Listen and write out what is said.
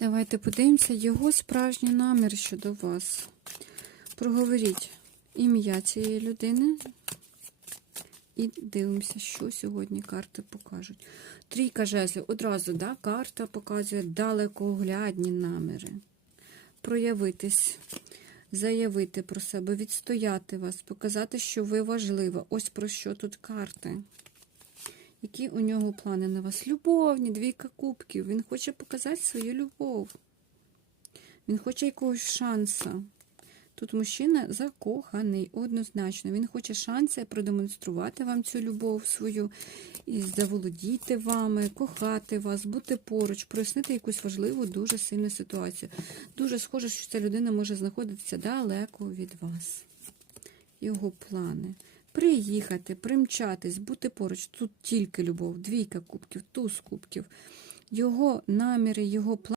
Давайте подивимося його справжній намір щодо вас. Проговоріть ім'я цієї людини. І дивимося, що сьогодні карти покажуть. Трійка жезлів. Одразу, да, карта показує далекоглядні наміри. Проявитись, заявити про себе, відстояти вас, показати, що ви важлива. Ось про що тут карти. Які у нього плани на вас? Любовні, двійка кубків. Він хоче показати свою любов. Він хоче якогось шанса. Тут мужчина закоханий, однозначно. Він хоче шанси продемонструвати вам цю любов свою, і заволодіти вами, кохати вас, бути поруч, прояснити якусь важливу, дуже сильну ситуацію. Дуже схоже, що ця людина може знаходитися далеко від вас. Його плани. Приїхати, примчатись, бути поруч. Тут тільки любов, двійка кубків, туз кубків. Його наміри, його плани.